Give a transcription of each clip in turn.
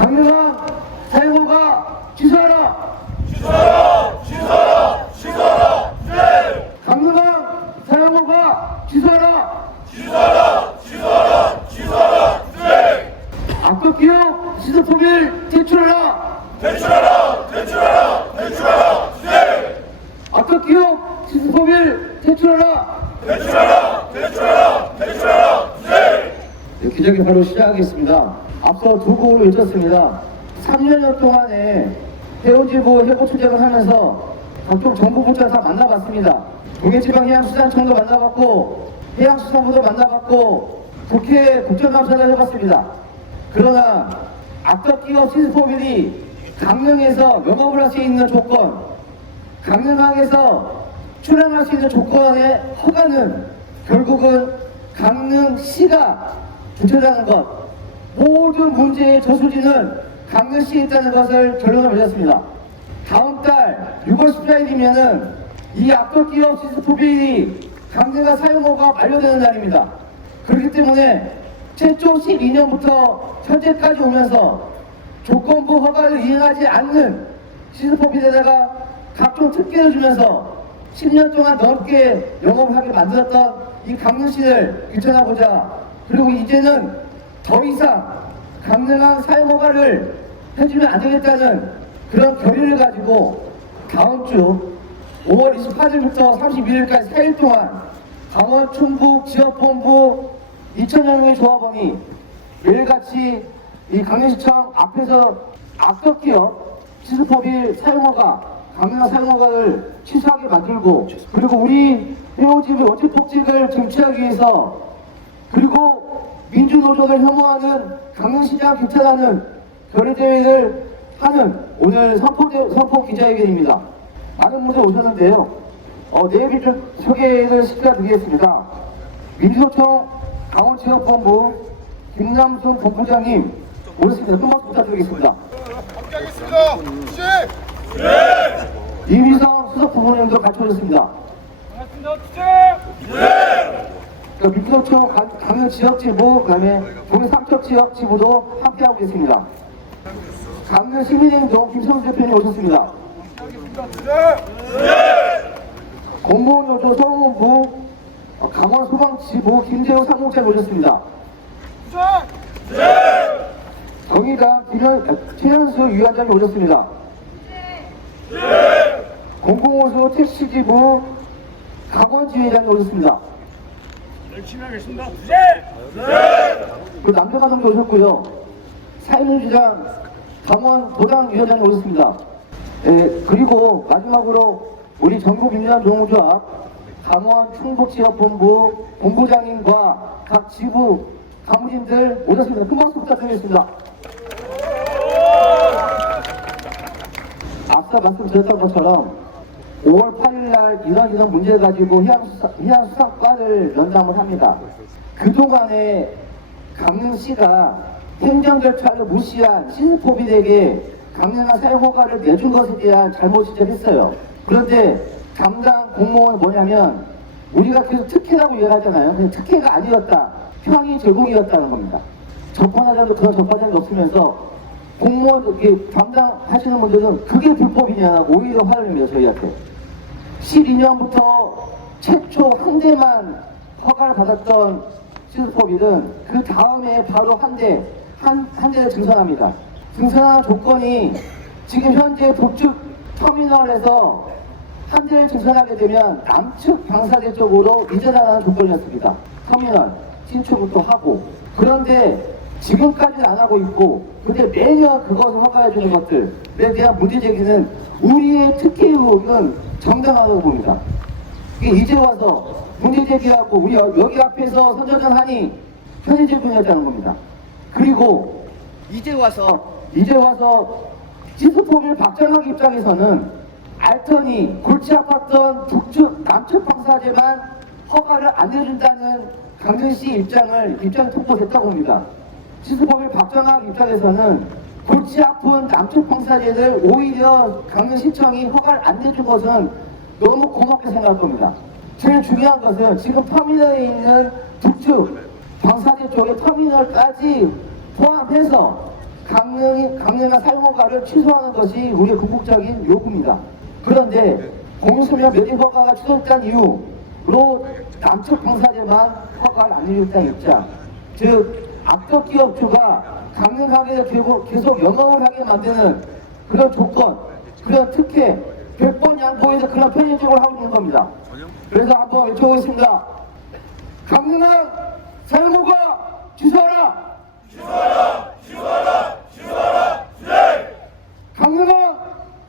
강릉항 사용허가 취소하라! 취소하라! 취소하라! 취소하라! 네! 강릉항 사용허가 취소하라! 취소하라! 취소하라! 취소하라! 네! 악덕 기업 시설법을 제출하라! 대출하라! 대출하라! 대출하라! 네! 악덕 기업 시설법을 제출하라! 대출하라! 대출하라! 대출하라! 네! 기적이 바로 시작하겠습니다. 앞서 두 곡을 외쳤습니다. 3년 동안에 해운지부 해고 투쟁을 하면서 각종 정부 부처 다 만나봤습니다. 동해지방해양수산청도 만나봤고 해양수산부도 만나봤고 국회 국정감사를 해봤습니다. 그러나 악덕기업 시스포빌이 강릉에서 영업을 할 수 있는 조건, 강릉항에서 출항할 수 있는 조건의 허가는 결국은 강릉시가 주체라는 것, 모든 문제의 저수지는 강릉시에 있다는 것을 결론을 맺었습니다. 다음 달 6월 14일이면은 이 악덕기업 시스포빌이 강릉항 사용허가 만료되는 날입니다. 그렇기 때문에 최초 12년부터 현재까지 오면서 조건부 허가를 이행하지 않는 시스포빌에다가 각종 특혜를 주면서 10년 동안 넘게 영업을 하게 만들었던 이 강릉시를 귀찮아보자. 그리고 이제는 더 이상 강릉항 사용허가를 해주면 안 되겠다는 그런 결의를 가지고 다음 주 5월 28일부터 31일까지 4일 동안 강원 충북 지역본부 2,000여 명의 조합원이 매일같이 이 강릉시청 앞에서 악덕기업 시스포빌 사용허가, 강릉항 사용허가를 취소하게 만들고, 그리고 우리 해오지의 원칙복직을 쟁취하기 위해서, 그리고 민주노조를 혐오하는 강릉시장 규탄하는 결의대회를 하는 오늘 선포 기자회견입니다. 많은 분들 오셨는데요. 내일 좀 소개를 시켜드리겠습니다. 민주노총 강원지역본부 김남순 본부장님 오셨습니다. 큰 박수 부탁드리겠습니다. 함께하겠습니다. 주식! 네! 이미성 수석부부장님도 같이 오셨습니다. 반갑습니다. 주식! 네! 민주노총 강릉 지역지부, 그다음에 동해 삼척 지역지부도 함께하고 계십니다. 강릉 시민행동 김성수 대표님 오셨습니다. 네! 공무원노조 서울본부 강원 소방지부 김재호 상무장 오셨습니다. 주식! 네! 정의당 최현수 위원장이 오셨습니다. 네! 공공호수 택시지부 강원 지회장이 오셨습니다. 열심히 하겠습니다. 주식! 네! 그 남자가동도 오셨고요. 사회민주당 강원 도당위원장이 오셨습니다. 그리고 마지막으로 우리 전국민주노조합 강원 충북지역본부 본부장님과 각 지부 간부님들 오셨습니다. 큰 박수 부탁드리겠습니다. 앞서 말씀드렸던 것처럼 5월 8일날 이런 문제를 가지고 해양수산과를 연담을 합니다. 그동안에 강릉시가 행정 절차를 무시한 시스포빌에게 강릉항 사용허가를 내준 것에 대한 잘못 지적했어요. 그런데 담당 공무원은 뭐냐면 우리가 계속 특혜라고 이야기하잖아요. 근데 특혜가 아니었다. 평이 제공이었다는 겁니다. 접근하자도 그런 접근하자가 없으면서 공무원 담당하시는 분들은 그게 불법이냐 오히려 화를 냅니다. 저희한테 12년부터 최초 한 대만 허가를 받았던 시스포빌은 그 다음에 바로 한 대를 증선합니다. 증선하는 조건이 지금 현재 북측 터미널에서 한 대를 증선하게 되면 남측 방사대 쪽으로 이전하는 조건이었습니다. 터미널 신축부터 하고. 그런데 지금까지는 안 하고 있고, 근데 매년 그것을 허가해 주는 것들에 대한 문제제기는 우리의 특혜 의혹은 정당하다고 봅니다. 이제 와서 문제제기하고 우리 여기 앞에서 선전하니 편의제공이었다는 겁니다. 그리고 이제 와서 시스포빌 박정학 입장에서는 알턴이 골치 아팠던 북측 남측 방사제만 허가를 안 해준다는 강릉시 입장을 통보했다고 봅니다. 시스포빌 박정학 입장에서는 골치 아픈 남측 방사제를 오히려 강릉시청이 허가를 안 내준 것은 너무 고맙게 생각할 겁니다. 제일 중요한 것은 지금 터미널에 있는 북측 방사제 쪽의 터미널까지 포함해서 강릉한 사용허가를 취소하는 것이 우리의 궁극적인 요구입니다. 그런데 공유소년 매립 허가가 취소된 이후로 남측 공사제만 허가를 안 내렸다는 입장, 즉 악덕 기업주가 강릉항에 계속 영업을 하게 만드는 그런 조건, 그런 특혜, 100번 양보해서 그런 편의적으로 하고 있는 겁니다. 그래서 한번 외쳐보겠습니다. 강릉항 사용허가 취소하라! 취소하라! 취소하라! 취소하라! 네! 강릉항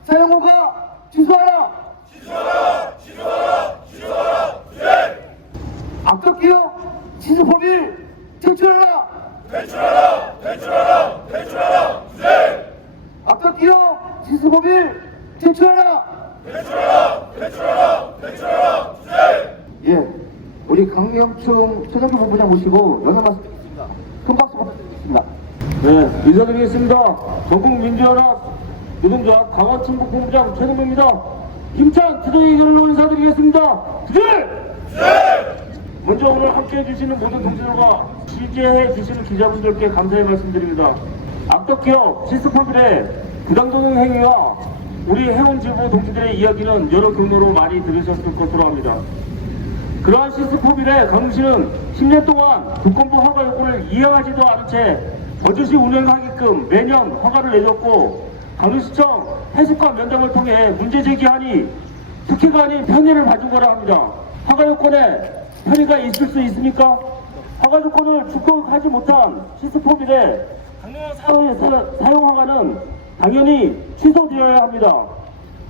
사용허가 취소하라! 취소하라! 취소하라! 취소하라! 네! 악덕기업 시스법일 퇴출하라! 퇴출하라! 퇴출하라! 퇴출하라! 네! 악덕기업 시스법일 퇴출하라! 퇴출하라! 퇴출하라! 퇴출하라! 네! 예, 우리 강명충 최정규 본부장 모시고 연설 말씀 드리겠습니다. 큰 박수 부탁드리겠습니다. 네, 인사드리겠습니다. 전국민주연합 노동조합 강화충북 본부장 최동표입니다. 힘찬 투쟁의 의견으로 인사드리겠습니다. 투쟁! 먼저 오늘 함께해 주시는 모든 동지들과 취재해 주시는 기자분들께 감사의 말씀드립니다. 악덕기업 시스포빌의 부당도덕 행위와 우리 해운지부 동지들의 이야기는 여러 경로로 많이 들으셨을 것으로 합니다. 그러한 시스포빌의 강릉시는 10년 동안 국권부 허가 요건을 이행하지도 않은 채 버젓이 운영하게끔 매년 허가를 내줬고, 강릉시청 해수과 면담을 통해 문제 제기하니 특혜가 아닌 편의를 받은 거라 합니다. 허가 요건에 편의가 있을 수 있습니까? 허가 조건을 충족하지 못한 시스포빌의 사용 허가는 당연히 취소되어야 합니다.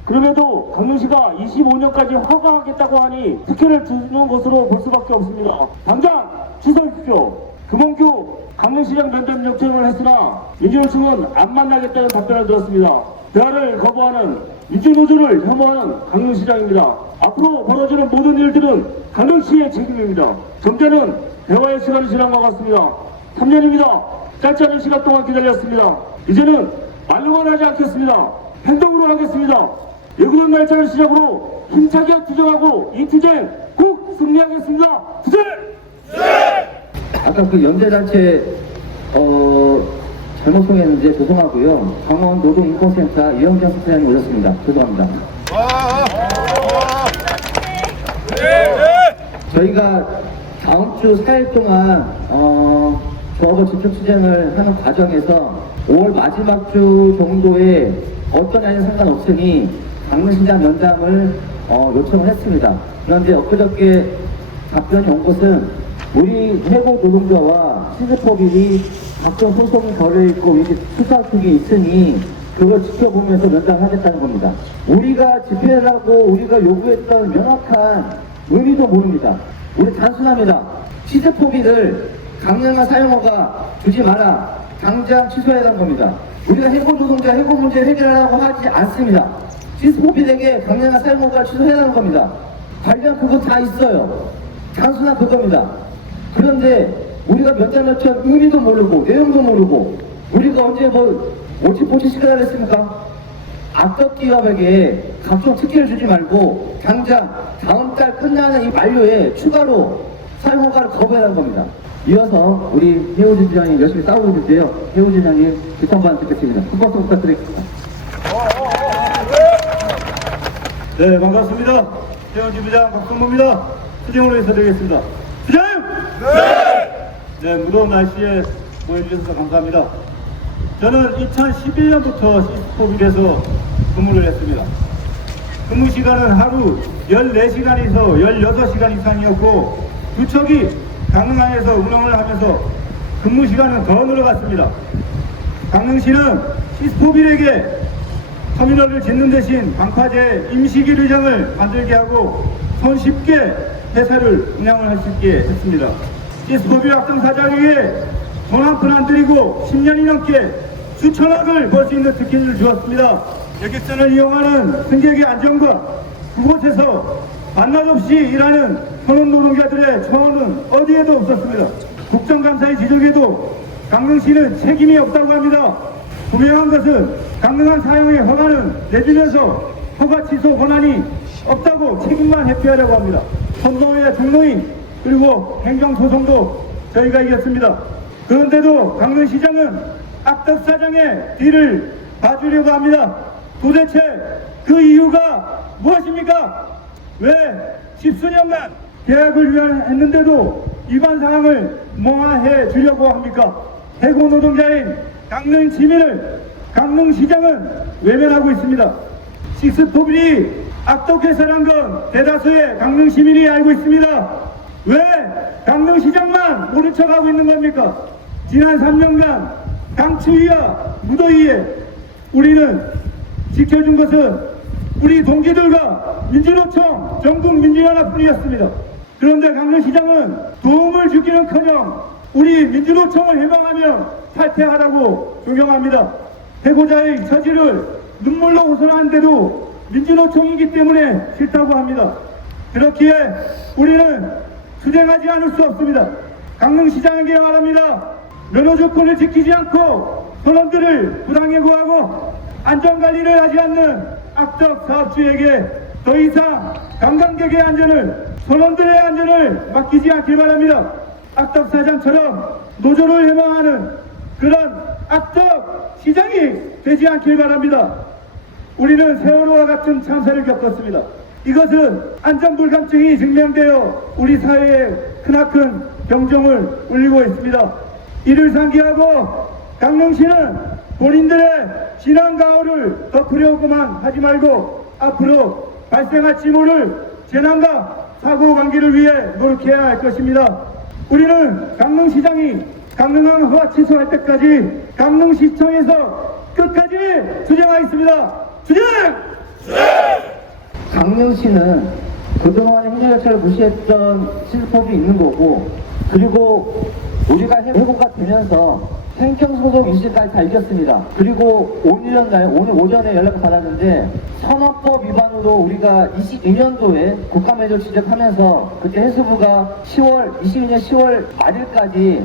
그럼에도 강릉시가 25년까지 허가하겠다고 하니 특혜를 주는 것으로 볼 수밖에 없습니다. 당장 취소하십시오. 금원규 강릉시장 면담 요청을 했으나 민주노총은 안 만나겠다는 답변을 들었습니다. 대화를 거부하는 민주노조를 혐오하는 강릉시장입니다. 앞으로 벌어지는 모든 일들은 강릉시의 책임입니다. 점잖은 대화의 시간이 지난 것 같습니다. 3년입니다. 짧지 않은 시간 동안 기다렸습니다. 이제는 말로만 하지 않겠습니다. 행동으로 하겠습니다. 예고된 날짜를 시작으로 힘차게 투쟁하고 이 투쟁 꼭 승리하겠습니다. 투쟁! 아까 그 연대단체 잘못 통했는데 죄송하고요. 강원노동인권센터 이영장 센터장님 올렸습니다. 죄송합니다. 저희가 다음 주 4일 동안 조합원 집중 투쟁을 하는 과정에서 5월 마지막 주 정도에 어떤 날이 상관없으니 강릉시장 면담을 요청을 했습니다. 그런데 엊그저께 답변이 온 것은 우리 해고 노동자와 시스포빌이 각종 소송이 걸려있고 이제 수사 중에 있으니 그걸 지켜보면서 면담하겠다는 겁니다. 우리가 집회라고 우리가 요구했던 명확한 의미도 모릅니다. 우리 단순합니다. 시스포빌을 강릉한 사용허가 주지 마라. 당장 취소해야 하는 겁니다. 우리가 해고 노동자 해고 문제 해결하라고 하지 않습니다. 시스포빌에게 강릉한 사용허가 취소해야 하는 겁니다. 관련 그거 다 있어요. 단순한 그겁니다. 그런데 우리가 면담 요청 의미도 모르고 내용도 모르고 우리가 언제 오치포치 시간을 했습니까? 악덕 기업에게 각종 특혜를 주지 말고 당장 다음 달 끝나는 이 만료에 추가로 사용허가를 거부하는 겁니다. 이어서 우리 해우진 지장님 열심히 싸우고 있는데요. 해우진 지장님 기통반 듣겠습니다. 한 번더 부탁드리겠습니다. 네, 반갑습니다. 해운지부장 박성모입니다. 투쟁으로 인사드리겠습니다. 투쟁! 네, 무더운 날씨에 모여주셔서 감사합니다. 저는 2011년부터 시스포빌에서 근무를 했습니다. 근무 시간은 하루 14시간에서 16시간 이상이었고 두 척이 강릉항에서 운항을 하면서 근무 시간은 더 늘어갔습니다. 강릉시는 시스포빌에게 터미널을 짓는 대신 방파제 임시기류장을 만들게 하고 손쉽게 회사를 운영을 할 수 있게 했습니다. 시스포빌 악당 사장에게 돈 한 푼 안 들이고 10년이 넘게 수천억을 벌 수 있는 특혜를 주었습니다. 여객선을 이용하는 승객의 안전과 그곳에서 반납 없이 일하는 선원 노동자들의 청원은 어디에도 없었습니다. 국정감사의 지적에도 강릉시는 책임이 없다고 합니다. 분명한 것은 강릉한 사용의 허가는 내주면서 허가 취소 권한이 없다고 책임만 회피하려고 합니다. 선노위와 중노인 그리고 행정소송도 저희가 이겼습니다. 그런데도 강릉시장은 악덕 사장의 뒤를 봐주려고 합니다. 도대체 그 이유가 무엇입니까? 왜 십수년간 계약을 위반했는데도 위반 사항을 모아해 주려고 합니까? 해고 노동자인 강릉 시민을 강릉시장은 외면하고 있습니다. 식스토빌이 악덕회사란 건 대다수의 강릉 시민이 알고 있습니다. 왜 강릉시장만 모른 척하고 있는 겁니까? 지난 3년간 강추위와 무더위에 우리는 지켜준 것은 우리 동지들과 민주노총, 전국민주연합뿐이었습니다. 그런데 강릉시장은 도움을 주기는커녕 우리 민주노총을 해방하며 탈퇴하라고 조경합니다. 해고자의 처지를 눈물로 호소하는데도 민주노총이기 때문에 싫다고 합니다. 그렇기에 우리는 투쟁하지 않을 수 없습니다. 강릉시장에게 말합니다. 면허 조건을 지키지 않고 선원들을 부당해고하고 안전관리를 하지 않는 악덕 사업주에게 더 이상 관광객의 안전을, 선원들의 안전을 맡기지 않길 바랍니다. 악덕 사장처럼 노조를 해방하는 그런 악덕 시장이 되지 않길 바랍니다. 우리는 세월호와 같은 참사를 겪었습니다. 이것은 안전불감증이 증명되어 우리 사회에 크나큰 경종을 울리고 있습니다. 이를 상기하고 강릉시는 본인들의 지난 가오를 덮으려고만 하지 말고 앞으로 발생할지 모를 재난과 사고관계를 위해 노력해야 할 것입니다. 우리는 강릉시장이 강릉항 허가 취소할 때까지 강릉시청에서 끝까지 투쟁하겠습니다. 투쟁! 강릉시는 그동안의 행정절차를 무시했던 실속이 있는 거고, 그리고 우리가 해고가 되면서 행정소송 이슈까지 다 이겼습니다. 그리고 오늘 오전에 연락을 받았는데 선언법 위반으로 우리가 22년도에 국가매조 지적하면서 그때 해수부가 22년 10월 말일까지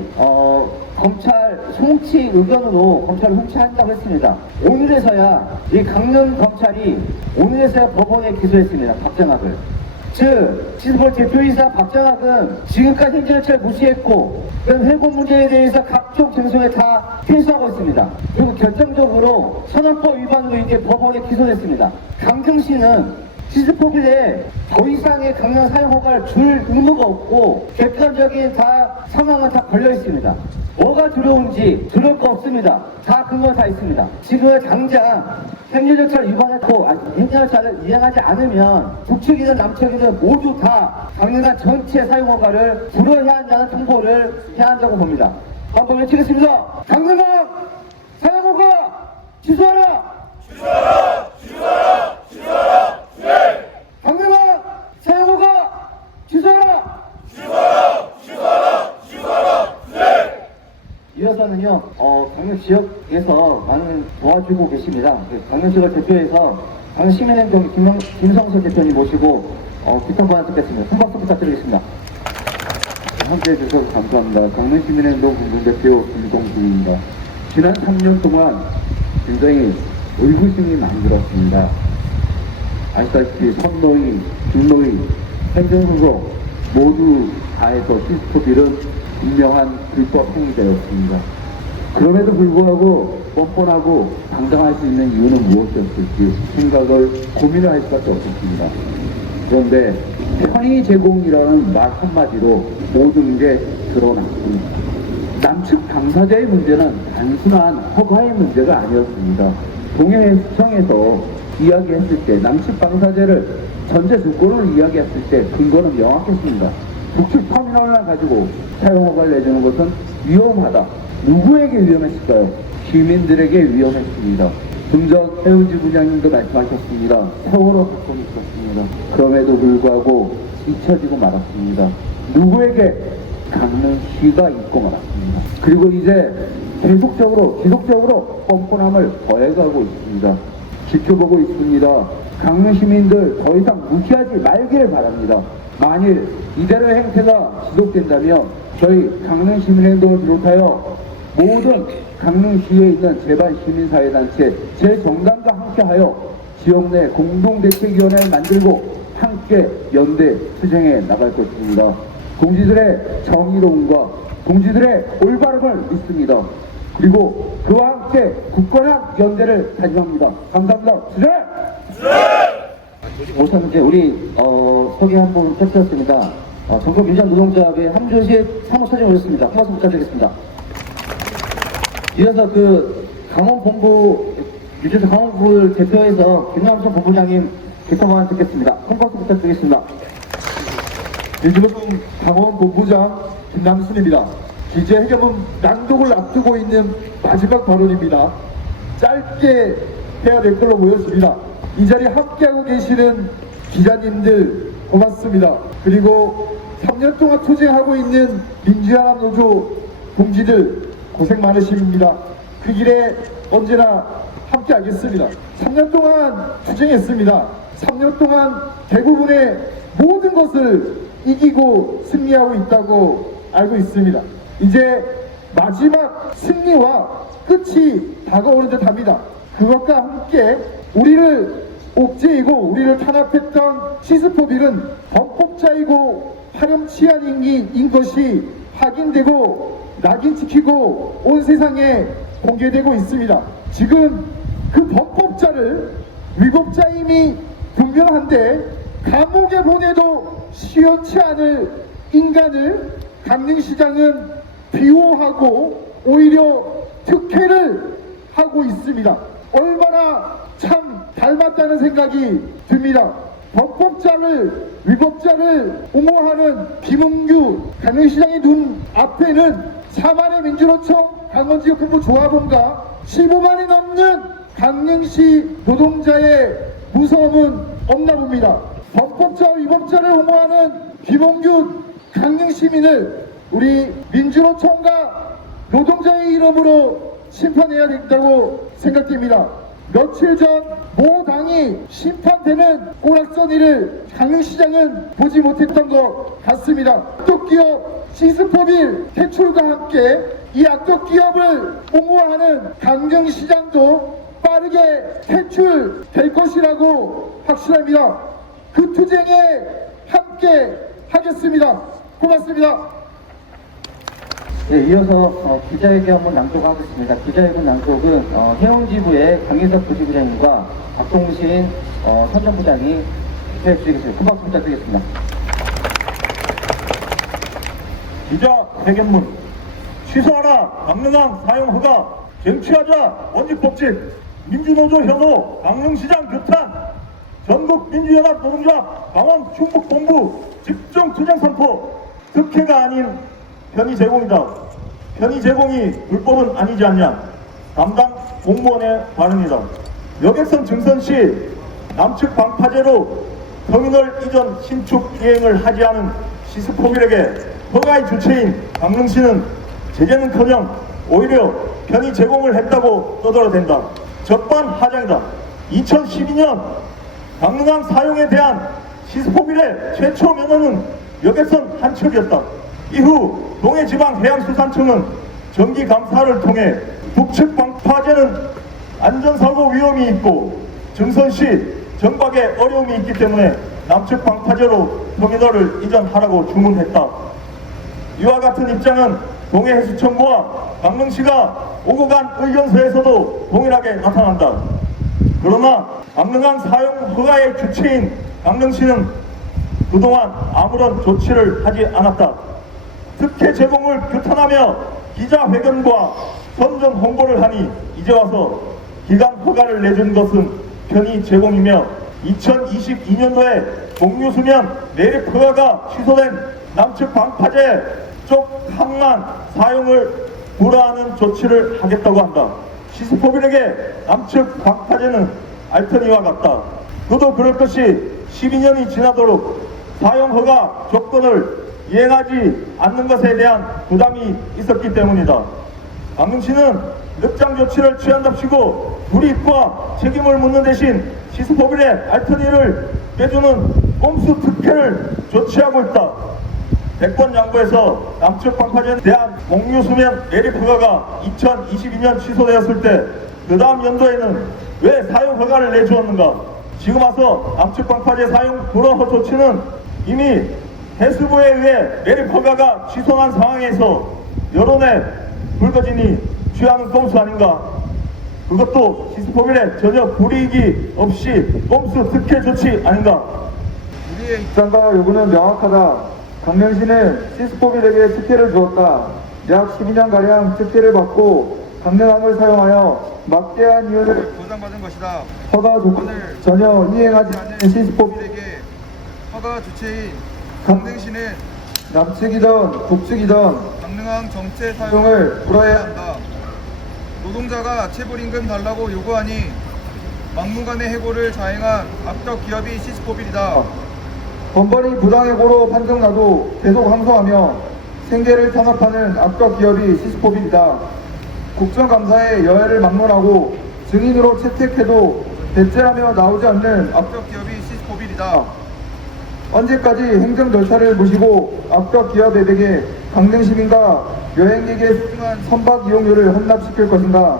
검찰 송치 의견으로 검찰을 송치한다고 했습니다. 오늘에서야 이 강릉 검찰이 오늘에서야 법원에 기소했습니다. 박정학을. 즉 시스볼 대표이사 박정학은 지금까지 행정절차를 무시했고 해고 문제에 대해서 각종 쟁송에 다 퇴소하고 있습니다. 그리고 결정적으로 선언법 위반으로 이제 법원에 기소됐습니다. 강릉시는 시스포빌에 더 이상의 강력 사용 허가를 줄 의무가 없고 객관적인 다 상황은 다 걸려 있습니다. 뭐가 두려운지 두려울 거 없습니다. 다 근거 다 있습니다. 지금 당장 행정절차를 위반했고 행정절차를 이행하지 않으면 북측이든 남측이든 모두 다 강릉간 전체 사용 허가를 불허해야 한다는 통보를 해야 한다고 봅니다. 한번 외치겠습니다. 강릉간 사용 허가 취소하라! 취소하라! 취소하라! 취소하라! 네! 강릉간 사용 허가 취소하라! 취소하라! 취소하라! 취소하라! 네! 이어서는요, 강릉 지역에서 많은 도와주고 계십니다. 강릉시를 대표해서 강릉시민행정 김성수 대표님 모시고 비탄 보완 듣겠습니다. 큰 박수 부탁드리겠습니다. 함께해 주셔서 감사합니다. 강릉시민행동 공동대표 김동준입니다. 지난 3년 동안 굉장히 의구심이 만들었습니다. 아시다시피 선노위, 중노위, 행정소속 모두 다해서 시스토빌은 분명한 불법 행위되었습니다. 그럼에도 불구하고 뻔뻔하고 당당할 수 있는 이유는 무엇이었을지 생각을 고민을 할 수밖에 없었습니다. 그런데 편의 제공이라는 말 한마디로 모든 게 드러났습니다. 남측 당사자의 문제는 단순한 허가의 문제가 아니었습니다. 동해수청에서 이야기했을 때 남측 당사자를 전제 조건을 이야기했을 때 근거는 명확했습니다. 북측 터미널을 가지고 사용허가를 내주는 것은 위험하다. 누구에게 위험했을까요? 시민들에게 위험했습니다. 금전 해운지 부장님도 말씀하셨습니다. 세월호 사건이 있었습니다. 그럼에도 불구하고 잊혀지고 말았습니다. 누구에게? 강릉시가 잊고 말았습니다. 그리고 이제 계속적으로 지속적으로 뻔뻔함을 더해가고 있습니다. 지켜보고 있습니다. 강릉 시민들 더 이상 무시하지 말기를 바랍니다. 만일 이대로의 행태가 지속된다면 저희 강릉 시민행동을 비롯하여 모든 강릉시에 있는 제반 시민사회단체 제정당과 함께하여 지역 내 공동대책위원회를 만들고 함께 연대 투쟁해 나갈 것입니다. 동지들의 정의로움과 동지들의 올바름을 믿습니다. 그리고 그와 함께 굳건한 연대를 다짐합니다. 감사합니다. 주제! 우선 이제 우리 소개 한번 해주셨습니다. 전국 민주화 노동조합의 함주시 사무처장을 오셨습니다. 고맙습 부탁드리겠습니다. 이어서 그 강원본부 민주화 강원부를 대표해서 김남순 본부장님 개통안 듣겠습니다. 콩박수 부탁드리겠습니다. 민주노총 강원본부장 김남순입니다. 기재 해결문 낭독을 앞두고 있는 마지막 발언입니다. 짧게 해야 될 걸로 보였습니다. 이 자리에 함께하고 계시는 기자님들 고맙습니다. 그리고 3년 동안 투쟁하고 있는 민주연합 노조 동지들 고생 많으십니다. 그 길에 언제나 함께하겠습니다. 3년 동안 투쟁했습니다. 3년 동안 대부분의 모든 것을 이기고 승리하고 있다고 알고 있습니다. 이제 마지막 승리와 끝이 다가오는 듯 합니다. 그것과 함께 우리를 옥죄이고 우리를 탄압했던 시스포빌은 범법자이고 파렴치한인 것이 확인되고 낙인 찍히고 온 세상에 공개되고 있습니다. 지금 그 범법자를 위법자임이 분명한데 감옥에 보내도 시원치 않을 인간을 강릉시장은 비호하고 오히려 특혜를 하고 있습니다. 얼마나 참 닮았다는 생각이 듭니다. 범법자를 위법자를 옹호하는 김은규 강릉시장의 눈 앞에는 4만의 민주노총 강원지역본부 조합원과 15만이 넘는 강릉시 노동자의 무서움은 없나 봅니다. 범법자와 위법자를 옹호하는 김은규 강릉시민을 우리 민주노총과 노동자의 이름으로 심판해야 된다고 생각됩니다. 며칠 전 모 당이 심판되는 오락서니를 강릉시장은 보지 못했던 것 같습니다. 악덕기업 시스포빌 퇴출과 함께 이 악덕기업을 옹호하는 강릉시장도 빠르게 퇴출될 것이라고 확신합니다. 그 투쟁에 함께 하겠습니다. 고맙습니다. 네, 이어서 기자회견 한번 낭독하겠습니다. 기자회견 낭독은 해운지부의 강인석 부지부장님과 박동신 선전부장이 해주시겠습니다. 큰 박수 부탁드리겠습니다. 기자회견문 취소하라 강릉항 사용허가 쟁취하자 원칙법칙 민주노조 현호 강릉시장 규탄 전국민주연합 노동자 강원 충북본부 집중투쟁 선포 특혜가 아닌 편의 제공이다. 편의 제공이 불법은 아니지 않냐. 담당 공무원의 발언이다. 여객선 증선시 남측 방파제로 터미널 이전 신축 이행을 하지 않은 시스포빌에게 허가의 주체인 강릉시는 제재는커녕 오히려 편의 제공을 했다고 떠들어댄다. 적반하장이다. 2012년 강릉항 사용에 대한 시스포빌의 최초 면허는 여객선 한 척이었다. 이후 동해지방해양수산청은 정기감사를 통해 북측 방파제는 안전사고 위험이 있고 증선시 정박에 어려움이 있기 때문에 남측 방파제로 터미널을 이전하라고 주문했다. 이와 같은 입장은 동해해수청구와 강릉시가 오고 간 의견서에서도 동일하게 나타난다. 그러나 강릉항 사용 허가의 주체인 강릉시는 그동안 아무런 조치를 하지 않았다. 특혜 제공을 규탄하며 기자회견과 선전 홍보를 하니 이제 와서 기간 허가를 내준 것은 편의 제공이며 2022년도에 공유수면 내립 허가가 취소된 남측 방파제 쪽 항만 사용을 불허하는 조치를 하겠다고 한다. 시스포빌에게 남측 방파제는 알터니와 같다. 그도 그럴 것이 12년이 지나도록 사용허가 조건을 이행하지 않는 것에 대한 부담이 있었기 때문이다. 강릉시는 늑장 조치를 취한답시고 불이익과 책임을 묻는 대신 시스포빌의 알터니를 빼주는 꼼수 특혜를 조치하고 있다. 대권 양보에서 남측 방파제에 대한 공유수면 내립 허가가 2022년 취소되었을 때 그 다음 연도에는 왜 사용 허가를 내주었는가? 지금 와서 남측 방파제 사용 불허 조치는 이미 해수부에 의해 내립 허가가 취소한 상황에서 여론의 불거진이 취하는 꼼수 아닌가? 그것도 시스포빌에 전혀 불이익이 없이 꼼수 특혜 조치 아닌가? 우리의 입장과 요구는 명확하다. 강릉시는 시스포빌에게 특혜를 주었다. 약 12년가량 특혜를 받고 강릉항을 사용하여 막대한 이윤을 보장받은 것이다. 허가 조건을 전혀 이행하지 않는 시스포빌 에게 허가 주체인 강릉시는 남측이든 북측이든 강릉항 정체 사용을 사용을 불허해야 한다. 노동자가 체불임금 달라고 요구하니 막무가내 해고를 자행한 악덕 기업이 시스포빌이다. 번번이 부당해고로 판정나도 계속 항소하며 생계를 탄압하는 악덕 기업이 시스포빌이다. 국정감사에 여야를 막론하고 증인으로 채택해도 대체하며 나오지 않는 악덕 기업이 시스포빌이다. 언제까지 행정 절차를 무시고 악덕 기업에게 강릉 시민과 여행객의 소중한 선박 이용료를 헌납시킬 것인가?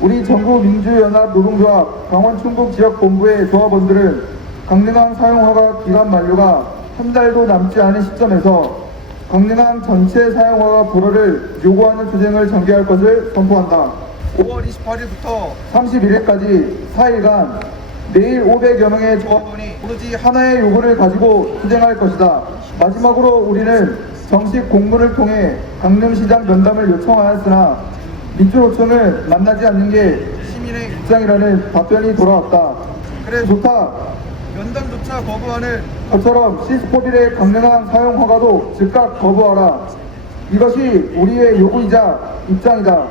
우리 전국민주연합 노동조합 강원 충북 지역본부의 조합원들은 강릉항 사용허가 기간 만료가 한 달도 남지 않은 시점에서 강릉항 전체 사용허가 불허를 요구하는 투쟁을 전개할 것을 선포한다. 5월 28일부터 31일까지 4일간 매일 500여 명의 조합원이 오로지 하나의 요구를 가지고 투쟁할 것이다. 마지막으로 우리는 정식 공문을 통해 강릉시장 면담을 요청하였으나 민주노총은 만나지 않는 게 시민의 입장이라는 답변이 돌아왔다. 그래 좋다. 면담조차 거부하는 저처럼 시스포빌의 강릉항 사용 허가도 즉각 거부하라. 이것이 우리의 요구이자 입장이다.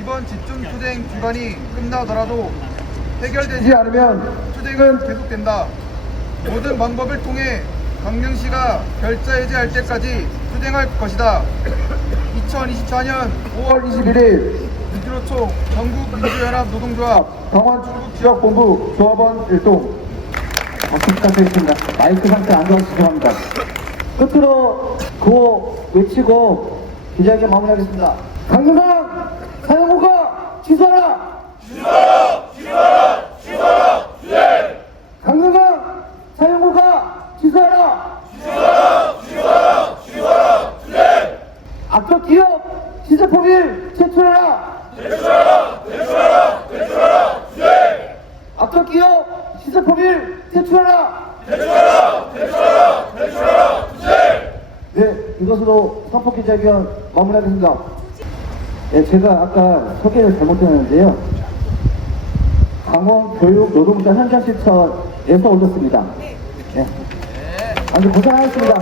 이번 집중 투쟁 기간이 끝나더라도 해결되지 되지 않으면 투쟁은 계속된다. 모든 방법을 통해 강릉시가 결자 해제할 때까지 투쟁할 것이다. 2024년 5월 21일 민주노총 전국민주연합 노동조합 강원 충북 지역본부 조합원 일동. 박수 부탁드리겠습니다. 마이크 상태 안 좋아서 죄송합니다. 끝으로 구호 외치고 기자회견 마무리하겠습니다. 강릉항 사용허가 취소하라! 강릉항 사용허가 취소하라! 악덕 기업 시스포빌 퇴출하라! 악덕 기업 시스포빌 퇴출하라! 네, 이것으로 선포 기자회견 마무리하겠습니다. 네, 제가 아까 소개를 잘못했는데요. 강원 교육 노동자 현장 실천에서 올렸습니다. 네. 아주 고생하셨습니다.